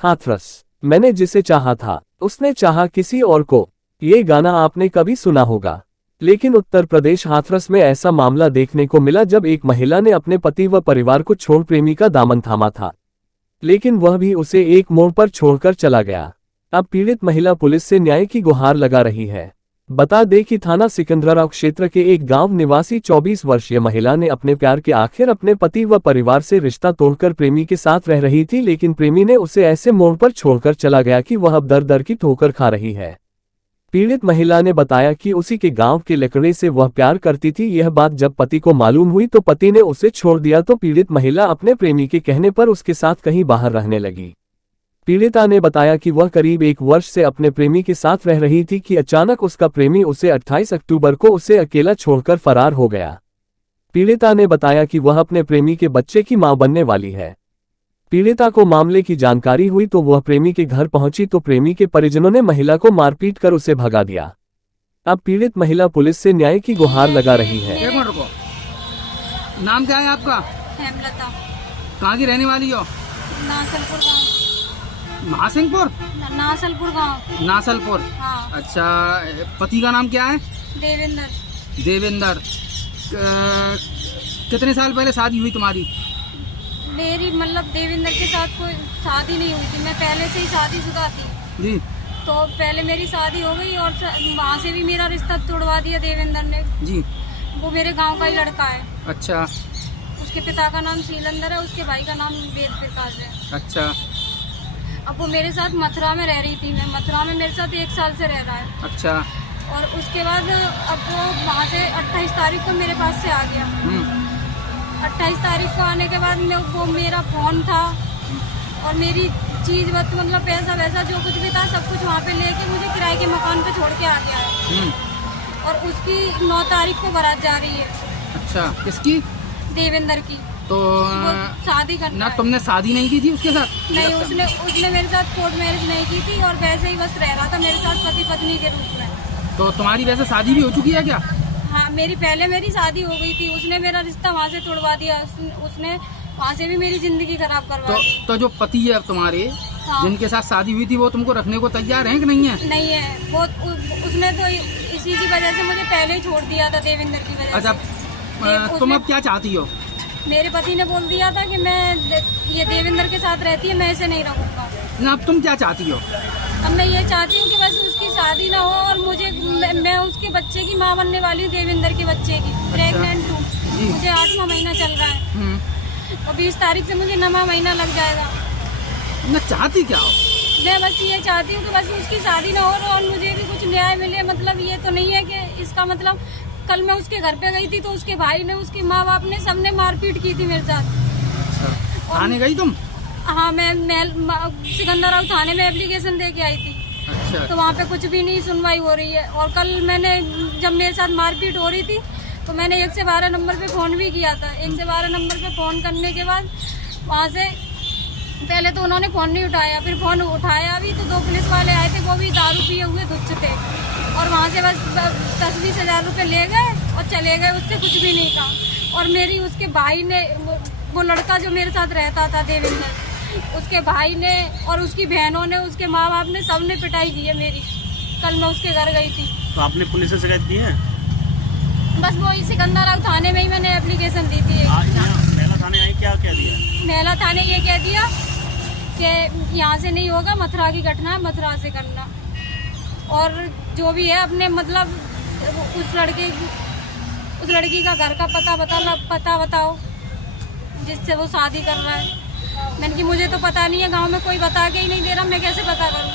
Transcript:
हाथरस। मैंने जिसे चाहा था उसने चाहा किसी और को। ये गाना आपने कभी सुना होगा, लेकिन उत्तर प्रदेश हाथरस में ऐसा मामला देखने को मिला जब एक महिला ने अपने पति व परिवार को छोड़ प्रेमी का दामन थामा था, लेकिन वह भी उसे एक मोड़ पर छोड़कर चला गया। अब पीड़ित महिला पुलिस से न्याय की गुहार लगा रही है। बता दें कि थाना सिकंदराबाद क्षेत्र के एक गांव निवासी 24 वर्षीय महिला ने अपने प्यार के आखिर अपने पति व परिवार से रिश्ता तोड़कर प्रेमी के साथ रह रही थी, लेकिन प्रेमी ने उसे ऐसे मोड़ पर छोड़कर चला गया कि वह अब दर दर की ठोकर खा रही है। पीड़ित महिला ने बताया कि उसी के गांव के लड़के से वह प्यार करती थी। यह बात जब पति को मालूम हुई तो पति ने उसे छोड़ दिया, तो पीड़ित महिला अपने प्रेमी के कहने पर उसके साथ कहीं बाहर रहने लगी। पीड़िता ने बताया कि वह करीब 1 वर्ष से अपने प्रेमी के साथ रह रही थी कि अचानक उसका प्रेमी उसे 28 अक्टूबर को उसे अकेला छोड़कर फरार हो गया। पीड़िता ने बताया कि वह अपने प्रेमी के बच्चे की मां बनने वाली है। पीड़िता को मामले की जानकारी हुई तो वह प्रेमी के घर पहुंची तो प्रेमी के परिजनों ने महिला को मारपीट कर उसे भगा दिया। अब पीड़ित महिला पुलिस से न्याय की गुहार लगा रही है। एक मिनट रुको, नाम क्या है आपका? हेमलता। कहाँ की रहने वाली हो? नासलपुर गाँव। महासिंहपुर? नासलपुर गाँव। नासलपुर। हाँ। अच्छा, पति का नाम क्या है? देवेंद्र। देवेंद्र। कितने साल पहले शादी हुई तुम्हारी? मेरी मतलब देवेंद्र के साथ कोई शादी नहीं हुई थी, मैं पहले से ही शादीशुदा थी जी। तो पहले मेरी शादी हो गई और वहाँ से भी मेरा रिश्ता तोड़वा दिया देवेंद्र ने जी। वो मेरे गांव का ही लड़का है। अच्छा। उसके पिता का नाम शीलेंद्र है, उसके भाई का नाम वेद प्रकाश है। अच्छा। अब वो मेरे साथ मथुरा में रह रही थी, मैं मथुरा में मेरे साथ 1 साल से रह रहा है। अच्छा। और उसके बाद अब वो वहाँ से 28 तारीख को मेरे पास से आ गया। 28 तारीख को आने के बाद में वो मेरा फ़ोन था और मेरी चीज़ मतलब पैसा वैसा जो कुछ भी था सब कुछ वहाँ पे लेके मुझे किराए के मकान पे छोड़ के आ गया है। और उसकी 9 तारीख को बारात जा रही है। अच्छा, किसकी? देवेंद्र की। तो वो शादी करना ना है। तुमने शादी नहीं की थी उसके साथ? नहीं, उसने मेरे साथ कोर्ट मैरिज नहीं की थी और वैसे ही बस रह रहा था मेरे साथ पति पत्नी के रूप में। तो तुम्हारी वैसे शादी भी हो चुकी है क्या? हाँ, पहले मेरी शादी हो गई थी, उसने मेरा रिश्ता वहाँ से तोड़वा दिया, उसने वहाँ से भी मेरी जिंदगी खराब करवा दी। तो जो पति है तुम्हारे, हाँ। जिनके साथ शादी हुई थी, वो तुमको रखने को तैयार है कि नहीं है? नहीं है, वो उसने तो इसी की वजह से मुझे पहले ही छोड़ दिया था, देवेंद्र की वजह से। अच्छा, तुम अब क्या चाहती हो? मेरे पति ने बोल दिया था कि मैं ये देवेंद्र के साथ रहती है, मैं इसे नहीं रहूँगा ना। अब तुम क्या चाहती हो? अब मैं ये चाहती हूँ कि बस उसकी शादी ना हो और मैं उसके बच्चे की माँ बनने वाली हूँ, देवेंद्र के बच्चे की। प्रेग्नेंट हूँ, मुझे 8वां महीना चल रहा है और 20 तारीख से मुझे 9वां महीना लग जाएगा। ना चाहती क्या हो? मैं बस ये चाहती हूँ कि बस उसकी शादी ना हो और मुझे भी कुछ न्याय मिले। मतलब ये तो नहीं है कि इसका मतलब कल मैं उसके घर पे गई थी तो उसके भाई ने, उसके माँ बाप ने, सबने मारपीट की थी मेरे साथ। थाने गई तुम? हाँ, मैं सिकंदराबाद थाने में एप्लीकेशन दे के आई थी। अच्छा। तो वहाँ पे कुछ भी नहीं सुनवाई हो रही है। और कल मैंने जब मेरे साथ मारपीट हो रही थी तो मैंने 112 नंबर पे फ़ोन भी किया था। 112 नंबर पे फ़ोन करने के बाद वहाँ से पहले तो उन्होंने फ़ोन नहीं उठाया, फिर फ़ोन उठाया भी तो 2 पुलिस वाले आए थे, वो भी दारू पिए हुए दुच्च थे और वहाँ से बस 10-20 हज़ार रुपये ले गए और चले गए, उससे कुछ भी नहीं कहा। और मेरी उसके भाई ने, वो लड़का जो मेरे साथ रहता था देवेंद्र, उसके भाई ने और उसकी बहनों ने, उसके माँ बाप ने, सब ने पिटाई की है मेरी। कल मैं उसके घर गई थी। तो आपने पुलिस से शिकायत की है? बस वो सिकंदराबाद थाने में ही मैंने एप्लीकेशन दी थी। महिला थाने आई, क्या कह दिया? महिला थाने ये कह दिया कि यहाँ से नहीं होगा, मथुरा की घटना है, मथुरा से करना। और जो भी है अपने मतलब उस लड़की का घर का पता बताओ जिससे वो शादी कर रहा है। मैंने कि मुझे तो पता नहीं है, गांव में कोई बता के ही नहीं दे रहा, मैं कैसे पता करूँ?